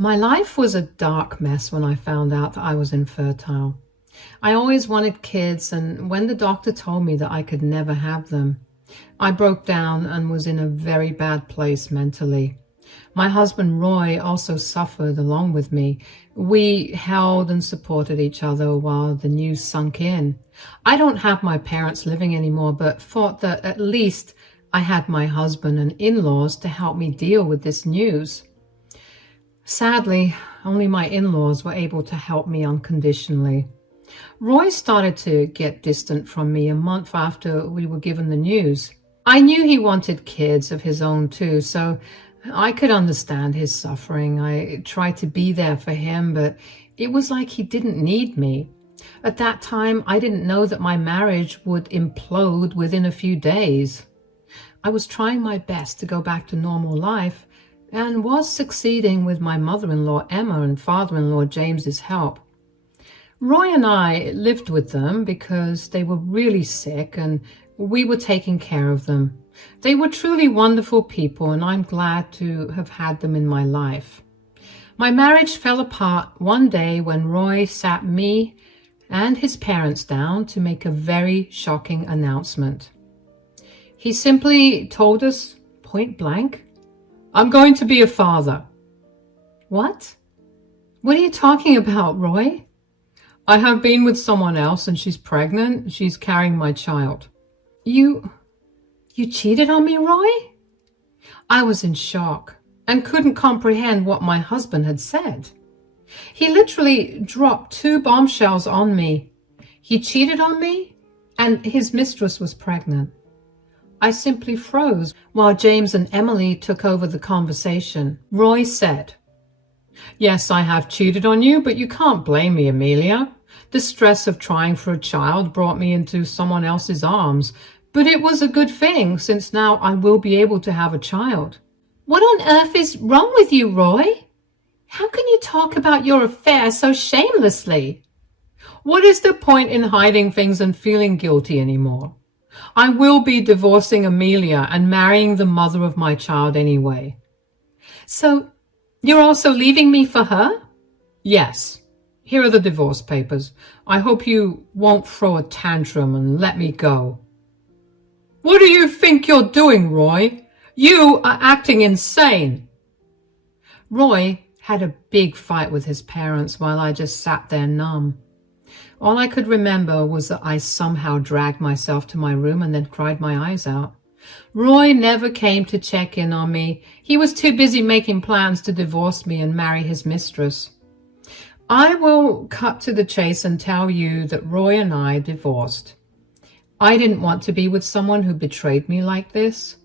My life was a dark mess when I found out that I was infertile. I always wanted kids, and when the doctor told me that I could never have them, I broke down and was in a very bad place mentally. My husband Roy also suffered along with me. We held and supported each other while the news sunk in. I don't have my parents living anymore, but thought that at least I had my husband and in-laws to help me deal with this news. Sadly, only my in-laws were able to help me unconditionally. Roy started to get distant from me a month after we were given the news. I knew he wanted kids of his own too, so I could understand his suffering. I tried to be there for him, but it was like he didn't need me. At that time, I didn't know that my marriage would implode within a few days. I was trying my best to go back to normal life, and was succeeding with my mother-in-law Emma and father-in-law James's help. Roy and I lived with them because they were really sick and we were taking care of them. They were truly wonderful people, and I'm glad to have had them in my life. My marriage fell apart one day when Roy sat me and his parents down to make a very shocking announcement. He simply told us point blank, "I'm going to be a father." What? What are you talking about, Roy? I have been with someone else and she's pregnant. She's carrying my child. You cheated on me, Roy? I was in shock and couldn't comprehend what my husband had said. He literally dropped two bombshells on me. He cheated on me and his mistress was pregnant. I simply froze while James and Emily took over the conversation. Roy said, "Yes, I have cheated on you, but you can't blame me, Amelia. The stress of trying for a child brought me into someone else's arms, but it was a good thing since now I will be able to have a child." What on earth is wrong with you, Roy? How can you talk about your affair so shamelessly? What is the point in hiding things and feeling guilty anymore? I will be divorcing Amelia and marrying the mother of my child anyway. So, you're also leaving me for her? Yes. Here are the divorce papers. I hope you won't throw a tantrum and let me go. What do you think you're doing, Roy? You are acting insane. Roy had a big fight with his parents while I just sat there numb. All I could remember was that I somehow dragged myself to my room and then cried my eyes out. Roy never came to check in on me. He was too busy making plans to divorce me and marry his mistress. I will cut to the chase and tell you that Roy and I divorced. I didn't want to be with someone who betrayed me like this.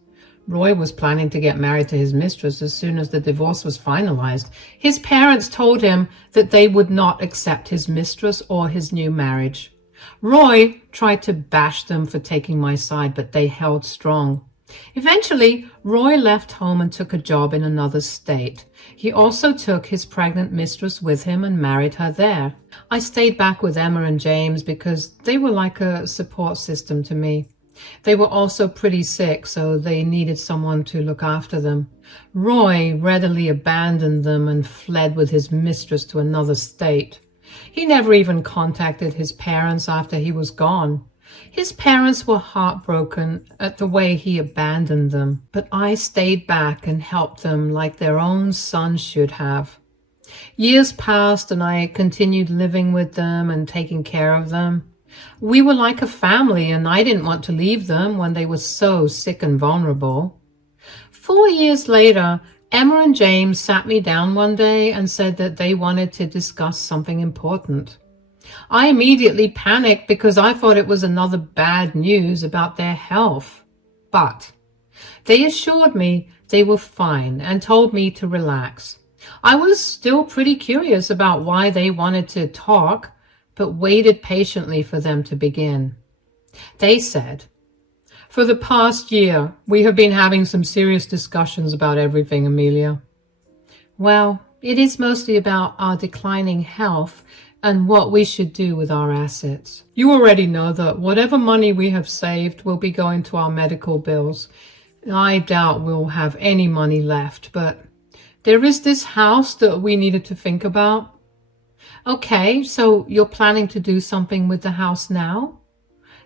Roy was planning to get married to his mistress as soon as the divorce was finalized. His parents told him that they would not accept his mistress or his new marriage. Roy tried to bash them for taking my side, but they held strong. Eventually, Roy left home and took a job in another state. He also took his pregnant mistress with him and married her there. I stayed back with Emma and James because they were like a support system to me. They were also pretty sick, so they needed someone to look after them. Roy readily abandoned them and fled with his mistress to another state. He never even contacted his parents after he was gone. His parents were heartbroken at the way he abandoned them, but I stayed back and helped them like their own son should have. Years passed and I continued living with them and taking care of them. We were like a family, and I didn't want to leave them when they were so sick and vulnerable. 4 years later, Emma and James sat me down one day and said that they wanted to discuss something important. I immediately panicked because I thought it was another bad news about their health. But they assured me they were fine and told me to relax. I was still pretty curious about why they wanted to talk, but waited patiently for them to begin. They said, "For the past year, we have been having some serious discussions about everything, Amelia." Well, it is mostly about our declining health and what we should do with our assets. You already know that whatever money we have saved will be going to our medical bills. I doubt we'll have any money left, but There is this house that we needed to think about. Okay, so you're planning to do something with the house now?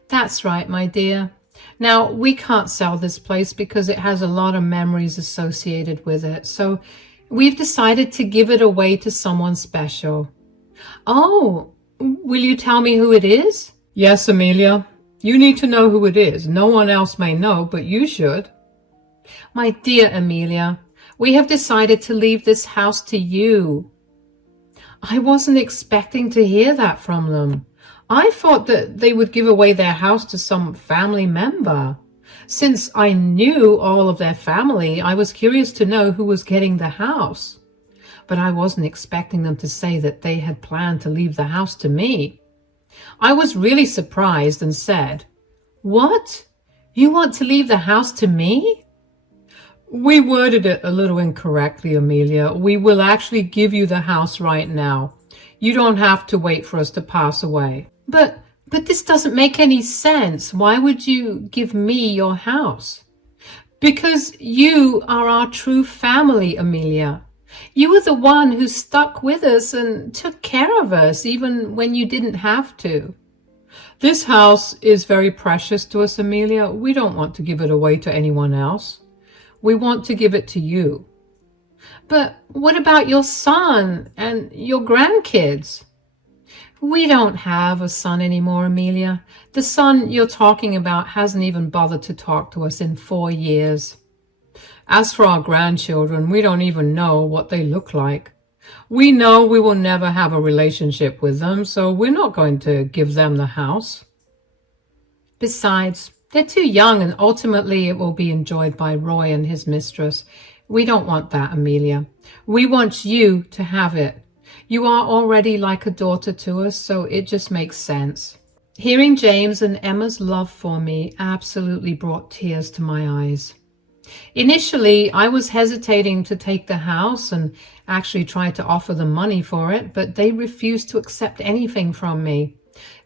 That's right, my dear. Now, we can't sell this place because it has a lot of memories associated with it, so we've decided to give it away to someone special. Oh, will you tell me who it is? Yes, Amelia. You need to know who it is. No one else may know, but you should. My dear Amelia, we have decided to leave this house to you. I wasn't expecting to hear that from them. I thought that they would give away their house to some family member. Since I knew all of their family, I was curious to know who was getting the house. But I wasn't expecting them to say that they had planned to leave the house to me. I was really surprised and said, "What? You want to leave the house to me?" We worded it a little incorrectly, Amelia. We will actually give you the house right now. You don't have to wait for us to pass away. But this doesn't make any sense. Why would you give me your house? Because you are our true family, Amelia. You were the one who stuck with us and took care of us even when you didn't have to. This house is very precious to us, Amelia. We don't want to give it away to anyone else. We want to give it to you. But what about your son and your grandkids? We don't have a son anymore, Amelia. The son you're talking about hasn't even bothered to talk to us in 4 years. As for our grandchildren, we don't even know what they look like. We know we will never have a relationship with them, so we're not going to give them the house. Besides, they're too young, and ultimately it will be enjoyed by Roy and his mistress. We don't want that, Amelia. We want you to have it. You are already like a daughter to us, so it just makes sense. Hearing James and Emma's love for me absolutely brought tears to my eyes. Initially, I was hesitating to take the house and actually tried to offer them money for it, but they refused to accept anything from me.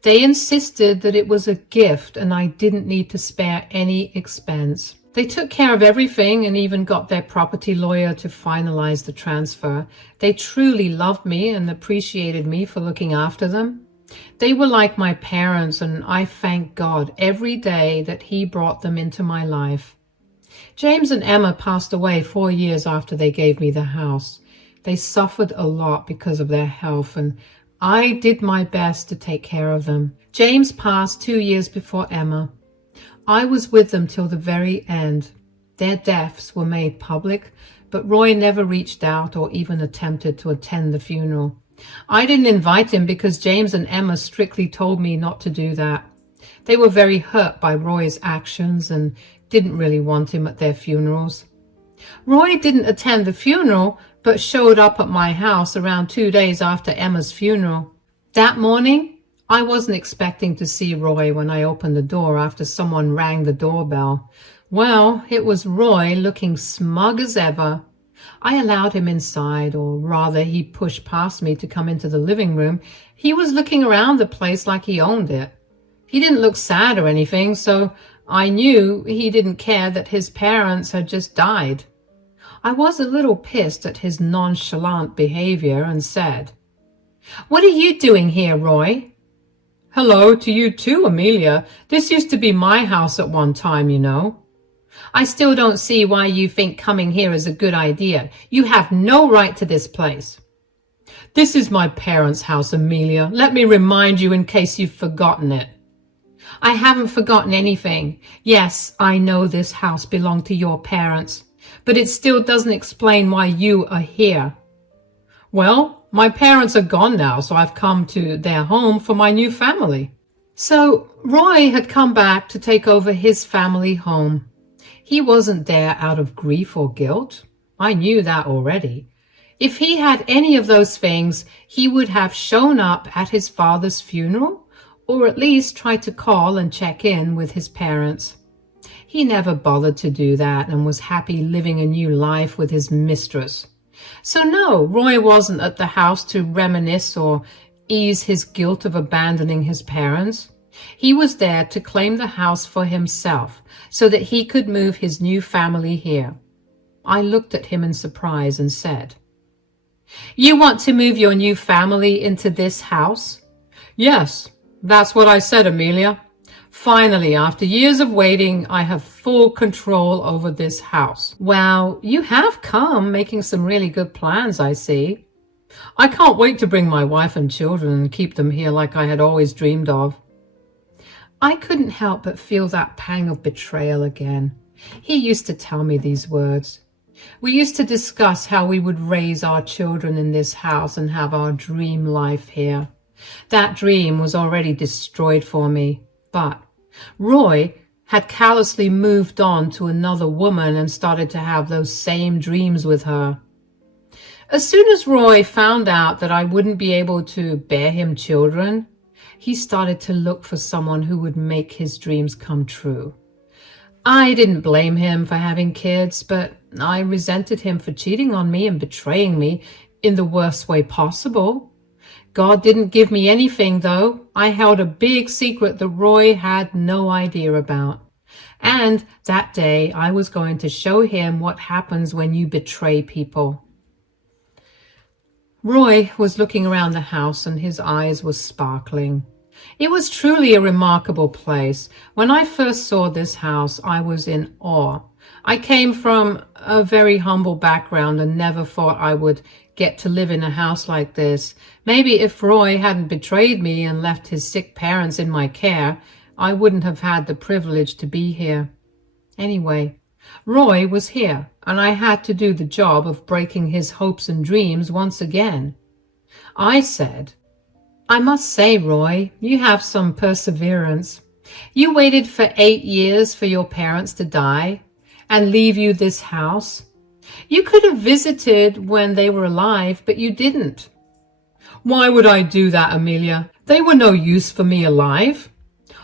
They insisted that it was a gift and I didn't need to spare any expense. They took care of everything and even got their property lawyer to finalize the transfer. They truly loved me and appreciated me for looking after them. They were like my parents, and I thank God every day that He brought them into my life. James and Emma passed away 4 years after they gave me the house. They suffered a lot because of their health, and I did my best to take care of them. James passed 2 years before Emma. I was with them till the very end. Their deaths were made public, but Roy never reached out or even attempted to attend the funeral. I didn't invite him because James and Emma strictly told me not to do that. They were very hurt by Roy's actions and didn't really want him at their funerals. Roy didn't attend the funeral, but showed up at my house around 2 days after Emma's funeral. That morning, I wasn't expecting to see Roy when I opened the door after someone rang the doorbell. Well, it was Roy, looking smug as ever. I allowed him inside, or rather he pushed past me to come into the living room. He was looking around the place like he owned it. He didn't look sad or anything, so I knew he didn't care that his parents had just died. I was a little pissed at his nonchalant behavior and said, "What are you doing here, Roy?" "Hello to you too, Amelia. This used to be my house at one time, you know." "I still don't see why you think coming here is a good idea. You have no right to this place." "This is my parents' house, Amelia. Let me remind you in case you've forgotten it." "I haven't forgotten anything. Yes, I know this house belonged to your parents, but it still doesn't explain why you are here." "Well, my parents are gone now, so I've come to their home for my new family." So Roy had come back to take over his family home. He wasn't there out of grief or guilt. I knew that already. If he had any of those things, he would have shown up at his father's funeral, or at least tried to call and check in with his parents. He never bothered to do that and was happy living a new life with his mistress. So no, Roy wasn't at the house to reminisce or ease his guilt of abandoning his parents. He was there to claim the house for himself so that he could move his new family here. I looked at him in surprise and said, "You want to move your new family into this house?" "Yes, that's what I said, Amelia. Finally, after years of waiting, I have full control over this house." "Well, you have come making some really good plans, I see." "I can't wait to bring my wife and children and keep them here like I had always dreamed of." I couldn't help but feel that pang of betrayal again. He used to tell me these words. We used to discuss how we would raise our children in this house and have our dream life here. That dream was already destroyed for me, but Roy had callously moved on to another woman and started to have those same dreams with her. As soon as Roy found out that I wouldn't be able to bear him children, he started to look for someone who would make his dreams come true. I didn't blame him for having kids, but I resented him for cheating on me and betraying me in the worst way possible. God didn't give me anything, though. I held a big secret that Roy had no idea about. And that day, I was going to show him what happens when you betray people. Roy was looking around the house and his eyes were sparkling. It was truly a remarkable place. When I first saw this house, I was in awe. I came from a very humble background and never thought I would get to live in a house like this. Maybe if Roy hadn't betrayed me and left his sick parents in my care, I wouldn't have had the privilege to be here. Anyway, Roy was here, and I had to do the job of breaking his hopes and dreams once again. I said, "I must say, Roy, you have some perseverance. You waited for 8 years for your parents to die and leave you this house. You could have visited when they were alive, but you didn't." "Why would I do that, Amelia? They were no use for me alive.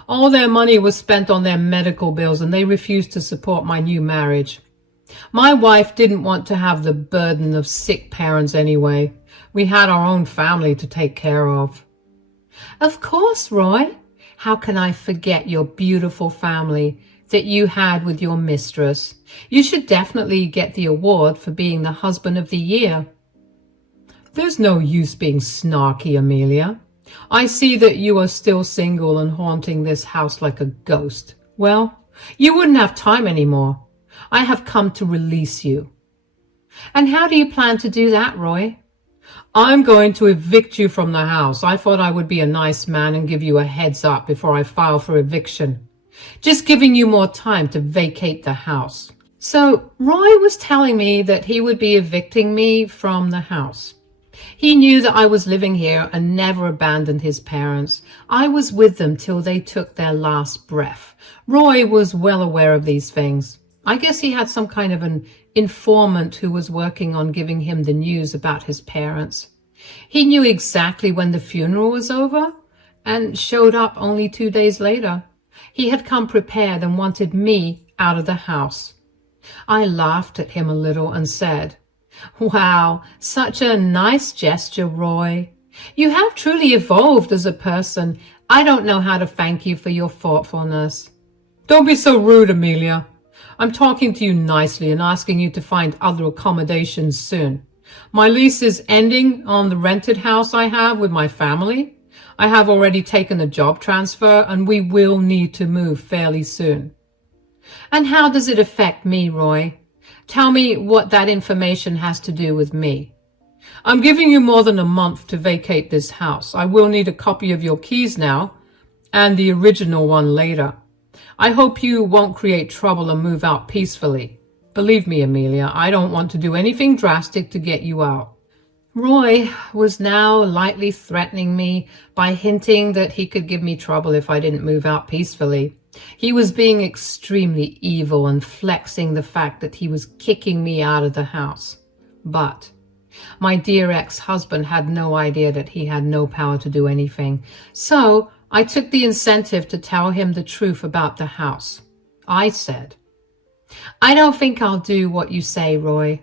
All their money was spent on their medical bills and they refused to support my new marriage. My wife didn't want to have the burden of sick parents anyway. We had our own family to take care of." "Of course, Roy. How can I forget your beautiful family that you had with your mistress? You should definitely get the award for being the husband of the year." "There's no use being snarky, Amelia. I see that you are still single and haunting this house like a ghost. Well, you wouldn't have time anymore. I have come to release you." "And how do you plan to do that, Roy?" "I'm going to evict you from the house. I thought I would be a nice man and give you a heads up before I file for eviction. Just giving you more time to vacate the house." So Roy was telling me that he would be evicting me from the house. He knew that I was living here and never abandoned his parents. I was with them till they took their last breath. Roy was well aware of these things. I guess he had some kind of an informant who was working on giving him the news about his parents. He knew exactly when the funeral was over and showed up only 2 days later. He had come prepared and wanted me out of the house. I laughed at him a little and said, "Wow, such a nice gesture, Roy. You have truly evolved as a person. I don't know how to thank you for your thoughtfulness." "Don't be so rude, Amelia. I'm talking to you nicely and asking you to find other accommodations soon. My lease is ending on the rented house I have with my family. I have already taken a job transfer and we will need to move fairly soon." "And how does it affect me, Roy? Tell me what that information has to do with me." "I'm giving you more than a month to vacate this house. I will need a copy of your keys now and the original one later. I hope you won't create trouble and move out peacefully. Believe me, Amelia, I don't want to do anything drastic to get you out." Roy was now lightly threatening me by hinting that he could give me trouble if I didn't move out peacefully. He was being extremely evil and flexing the fact that he was kicking me out of the house. But my dear ex-husband had no idea that he had no power to do anything. So I took the incentive to tell him the truth about the house. I said, "I don't think I'll do what you say, Roy."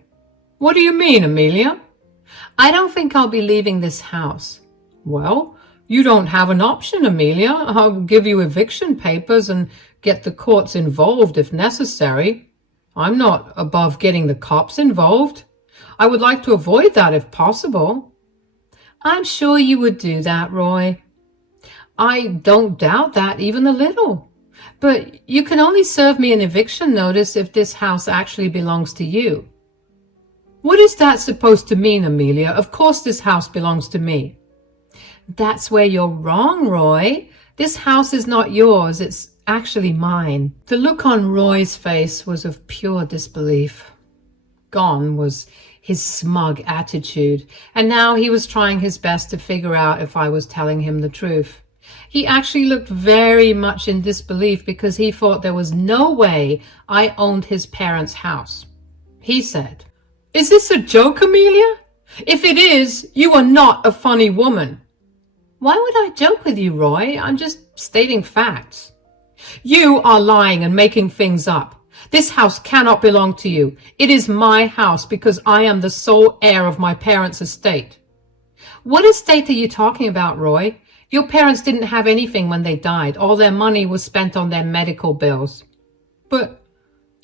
"What do you mean, Amelia?" "I don't think I'll be leaving this house." "Well, you don't have an option, Amelia. I'll give you eviction papers and get the courts involved if necessary." I'm not above getting the cops involved. I would like to avoid that if possible. I'm sure you would do that, Roy. I don't doubt that even a little. But you can only serve me an eviction notice if this house actually belongs to you. What is that supposed to mean, Amelia? Of course this house belongs to me. That's where you're wrong, Roy. This house is not yours. It's actually mine. The look on Roy's face was of pure disbelief. Gone was his smug attitude, and now he was trying his best to figure out if I was telling him the truth. He actually looked very much in disbelief because he thought there was no way I owned his parents' house. He said, "Is this a joke, Amelia? If it is, you are not a funny woman." Why would I joke with you, Roy? I'm just stating facts. You are lying and making things up. This house cannot belong to you. It is my house because I am the sole heir of my parents' estate. What estate are you talking about, Roy? Your parents didn't have anything when they died. All their money was spent on their medical bills. But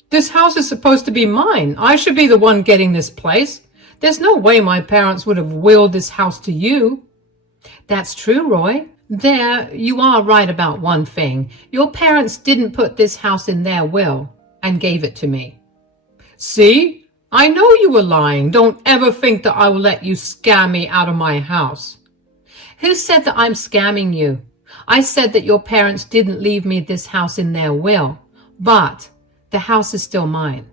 this house is supposed to be mine. I should be the one getting this place. There's no way my parents would have willed this house to you. That's true, Roy. There, you are right about one thing. Your parents didn't put this house in their will and gave it to me. See? I know you were lying. Don't ever think that I will let you scam me out of my house. Who said that I'm scamming you? I said that your parents didn't leave me this house in their will, but the house is still mine.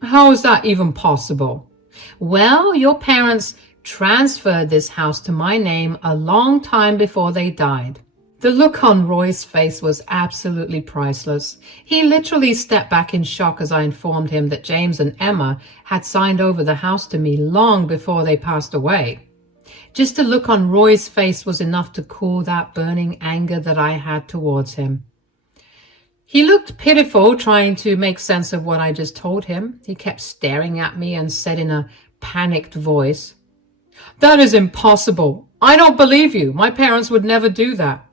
How is that even possible? Well, your parents transferred this house to my name a long time before they died. The look on Roy's face was absolutely priceless. He literally stepped back in shock as I informed him that James and Emma had signed over the house to me long before they passed away. Just the look on Roy's face was enough to cool that burning anger that I had towards him. He looked pitiful, trying to make sense of what I just told him. He kept staring at me and said in a panicked voice, "That is impossible. I don't believe you. My parents would never do that."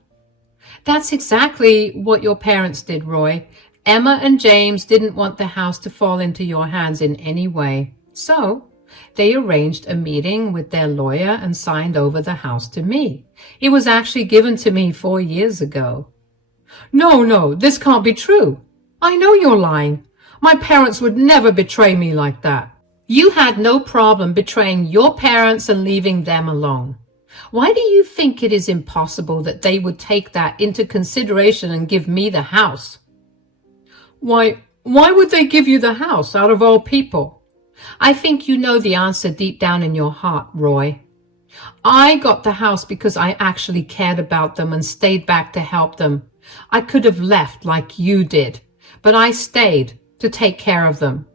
That's exactly what your parents did, Roy. Emma and James didn't want the house to fall into your hands in any way. So they arranged a meeting with their lawyer and signed over the house to me. It was actually given to me 4 years ago. No, this can't be true. I know you're lying. My parents would never betray me like that. You had no problem betraying your parents and leaving them alone. Why do you think it is impossible that they would take that into consideration and give me the house? Why would they give you the house out of all people? I think you know the answer deep down in your heart, Roy. I got the house because I actually cared about them and stayed back to help them. I could have left like you did, but I stayed to take care of them.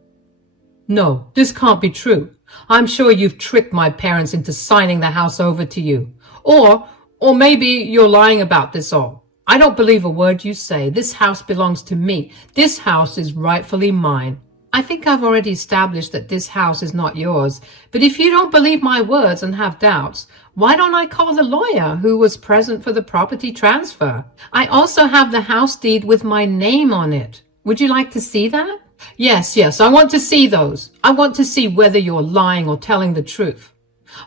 No, this can't be true. I'm sure you've tricked my parents into signing the house over to you. Or maybe you're lying about this all. I don't believe a word you say. This house belongs to me. This house is rightfully mine. I think I've already established that this house is not yours. But if you don't believe my words and have doubts, why don't I call the lawyer who was present for the property transfer? I also have the house deed with my name on it. Would you like to see that? Yes, I want to see those. I want to see whether you're lying or telling the truth.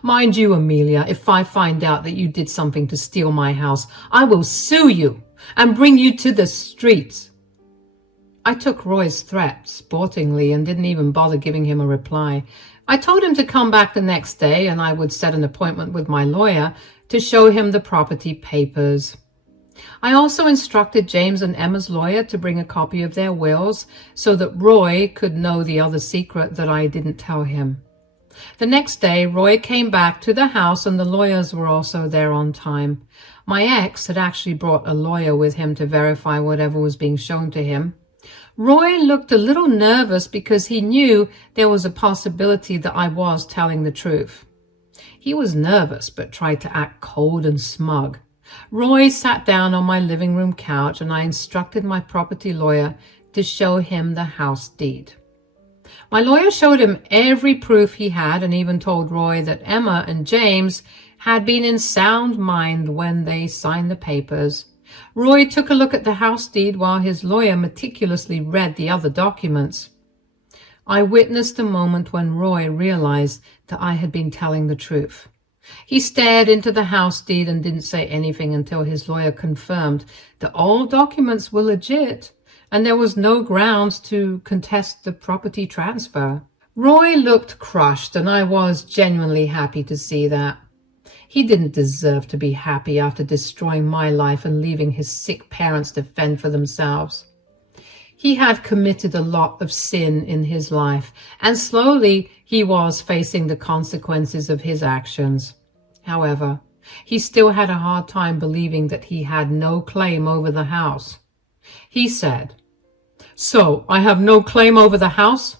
Mind you, Amelia, if I find out that you did something to steal my house, I will sue you and bring you to the streets. I took Roy's threat sportingly and didn't even bother giving him a reply. I told him to come back the next day and I would set an appointment with my lawyer to show him the property papers. I also instructed James and Emma's lawyer to bring a copy of their wills so that Roy could know the other secret that I didn't tell him. The next day, Roy came back to the house and the lawyers were also there on time. My ex had actually brought a lawyer with him to verify whatever was being shown to him. Roy looked a little nervous because he knew there was a possibility that I was telling the truth. He was nervous but tried to act cold and smug. Roy sat down on my living room couch and I instructed my property lawyer to show him the house deed. My lawyer showed him every proof he had and even told Roy that Emma and James had been in sound mind when they signed the papers. Roy took a look at the house deed while his lawyer meticulously read the other documents. I witnessed the moment when Roy realized that I had been telling the truth. He stared into the house deed and didn't say anything until his lawyer confirmed that all documents were legit and there was no grounds to contest the property transfer. Roy looked crushed, and I was genuinely happy to see that. He didn't deserve to be happy after destroying my life and leaving his sick parents to fend for themselves. He had committed a lot of sin in his life, and slowly he was facing the consequences of his actions. However, he still had a hard time believing that he had no claim over the house. He said, "So, I have no claim over the house?"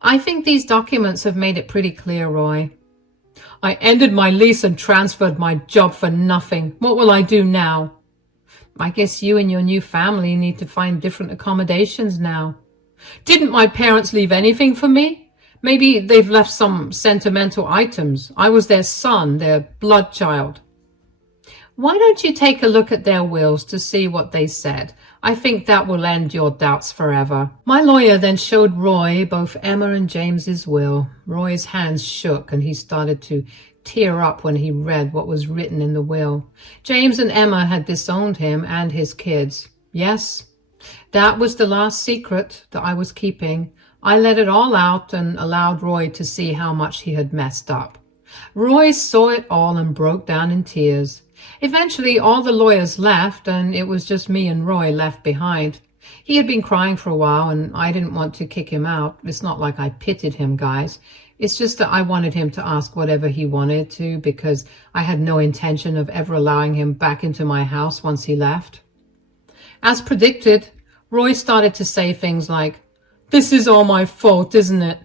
"I think these documents have made it pretty clear, Roy." "I ended my lease and transferred my job for nothing. What will I do now?" "I guess you and your new family need to find different accommodations now." "Didn't my parents leave anything for me? Maybe they've left some sentimental items. I was their son, their blood child." "Why don't you take a look at their wills to see what they said? I think that will end your doubts forever." My lawyer then showed Roy both Emma and James's will. Roy's hands shook and he started to tear up when he read what was written in the will. James and Emma had disowned him and his kids. Yes, that was the last secret that I was keeping. I let it all out and allowed Roy to see how much he had messed up. Roy saw it all and broke down in tears. Eventually, all the lawyers left, and it was just me and Roy left behind. He had been crying for a while, and I didn't want to kick him out. It's not like I pitied him, guys. It's just that I wanted him to ask whatever he wanted to, because I had no intention of ever allowing him back into my house once he left. As predicted, Roy started to say things like, "This is all my fault, isn't it?"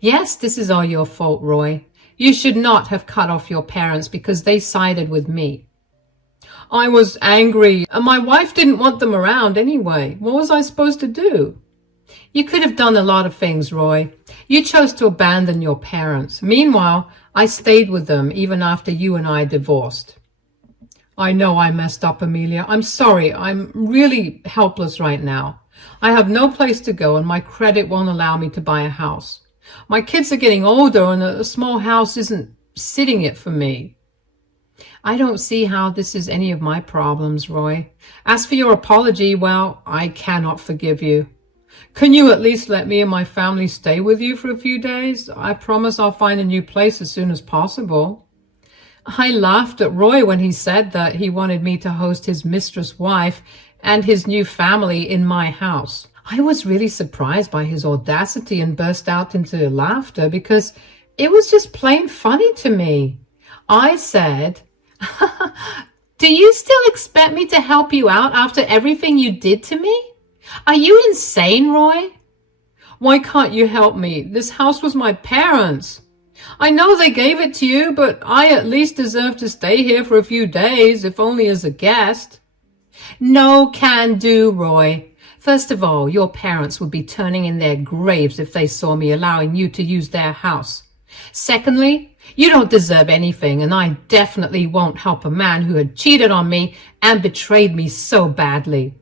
"Yes, this is all your fault, Roy. You should not have cut off your parents because they sided with me." "I was angry, and my wife didn't want them around anyway. What was I supposed to do?" "You could have done a lot of things, Roy. You chose to abandon your parents. Meanwhile, I stayed with them even after you and I divorced." "I know I messed up, Amelia. I'm sorry. I'm really helpless right now. I have no place to go, and my credit won't allow me to buy a house. My kids are getting older, and a small house isn't sitting it for me." "I don't see how this is any of my problems, Roy. As for your apology, well, I cannot forgive you. Can you at least let me and my family stay with you for a few days? I promise I'll find a new place as soon as possible." I laughed at Roy when he said that he wanted me to host his mistress wife and his new family in my house. I was really surprised by his audacity and burst out into laughter because it was just plain funny to me. I said, "Do you still expect me to help you out after everything you did to me? Are you insane, Roy?" "Why can't you help me? This house was my parents'. I know they gave it to you, but I at least deserve to stay here for a few days, if only as a guest." "No can do, Roy. First of all, your parents would be turning in their graves if they saw me allowing you to use their house. Secondly, you don't deserve anything, and I definitely won't help a man who had cheated on me and betrayed me so badly."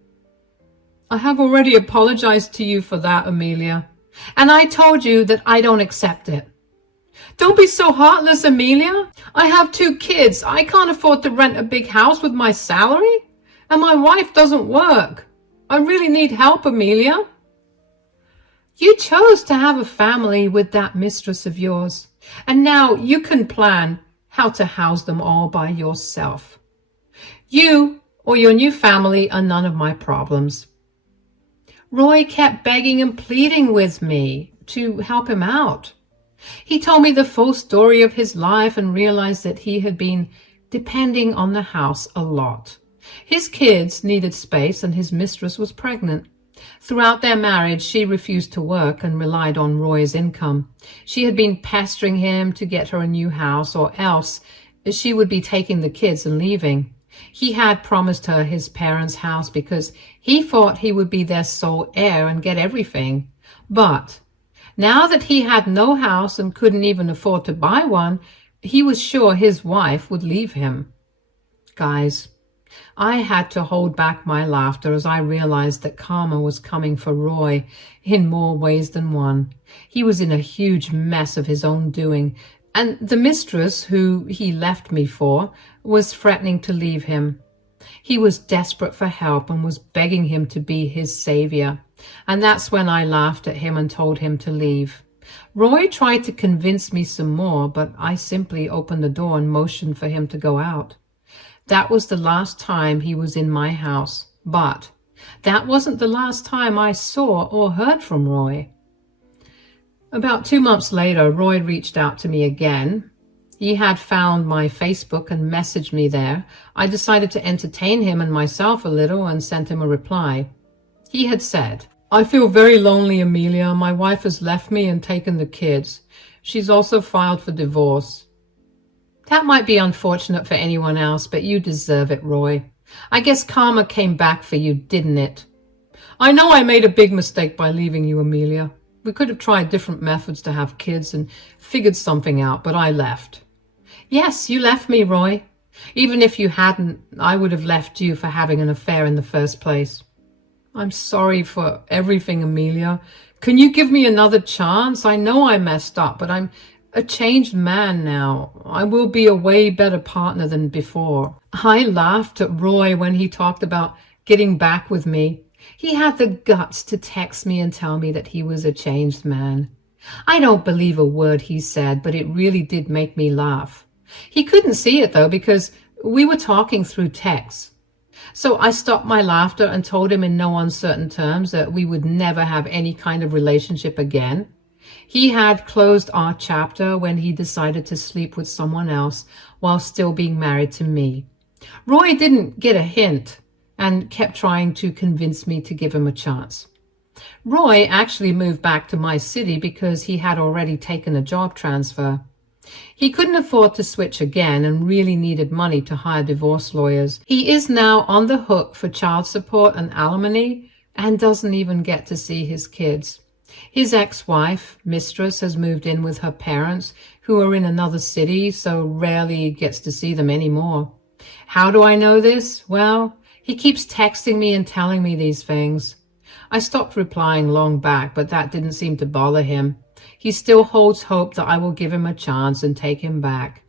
"I have already apologized to you for that, Amelia. And I told you that I don't accept it." "Don't be so heartless, Amelia. I have 2 kids. I can't afford to rent a big house with my salary. And my wife doesn't work. I really need help, Amelia." "You chose to have a family with that mistress of yours, and now you can plan how to house them all by yourself. You or your new family are none of my problems." Roy kept begging and pleading with me to help him out. He told me the full story of his life and realized that he had been depending on the house a lot. His kids needed space and his mistress was pregnant. Throughout their marriage, she refused to work and relied on Roy's income. She had been pestering him to get her a new house, or else she would be taking the kids and leaving. He had promised her his parents' house because he thought he would be their sole heir and get everything. But now that he had no house and couldn't even afford to buy one, he was sure his wife would leave him. Guys, I had to hold back my laughter as I realized that karma was coming for Roy in more ways than one. He was in a huge mess of his own doing, and the mistress, who he left me for, was threatening to leave him. He was desperate for help and was begging him to be his savior. And that's when I laughed at him and told him to leave. Roy tried to convince me some more, but I simply opened the door and motioned for him to go out. That was the last time he was in my house, but that wasn't the last time I saw or heard from Roy. About 2 months later, Roy reached out to me again. He had found my Facebook and messaged me there. I decided to entertain him and myself a little and sent him a reply. He had said, "I feel very lonely, Amelia. My wife has left me and taken the kids. She's also filed for divorce." That might be unfortunate for anyone else, but you deserve it, Roy. I guess karma came back for you, didn't it? I know I made a big mistake by leaving you, Amelia. We could have tried different methods to have kids and figured something out, but I left. Yes, you left me, Roy. Even if you hadn't, I would have left you for having an affair in the first place. I'm sorry for everything, Amelia. Can you give me another chance? I know I messed up, but I'm a changed man now. I will be a way better partner than before. I laughed at Roy when he talked about getting back with me. He had the guts to text me and tell me that he was a changed man. I don't believe a word he said, but it really did make me laugh. He couldn't see it though, because we were talking through text. So I stopped my laughter and told him in no uncertain terms that we would never have any kind of relationship again. He had closed our chapter when he decided to sleep with someone else while still being married to me. Roy didn't get a hint and kept trying to convince me to give him a chance. Roy actually moved back to my city because he had already taken a job transfer. He couldn't afford to switch again and really needed money to hire divorce lawyers. He is now on the hook for child support and alimony and doesn't even get to see his kids. His ex-wife, Mistress, has moved in with her parents, who are in another city, so rarely gets to see them anymore. How do I know this? Well, he keeps texting me and telling me these things. I stopped replying long back, but that didn't seem to bother him. He still holds hope that I will give him a chance and take him back.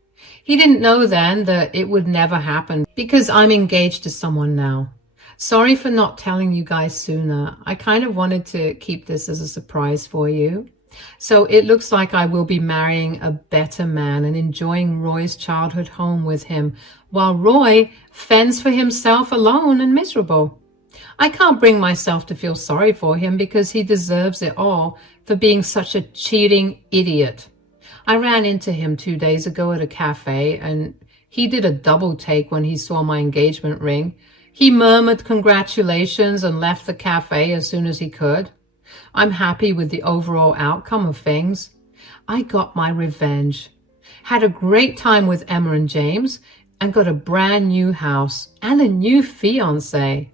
He didn't know then that it would never happen because I'm engaged to someone now. Sorry for not telling you guys sooner. I kind of wanted to keep this as a surprise for you. So it looks like I will be marrying a better man and enjoying Roy's childhood home with him, while Roy fends for himself alone and miserable. I can't bring myself to feel sorry for him because he deserves it all for being such a cheating idiot. I ran into him 2 days ago at a cafe and he did a double take when he saw my engagement ring. He murmured congratulations and left the cafe as soon as he could. I'm happy with the overall outcome of things. I got my revenge, had a great time with Emma and James, and got a brand new house and a new fiancé.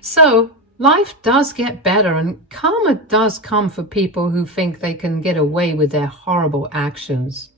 So life does get better and karma does come for people who think they can get away with their horrible actions.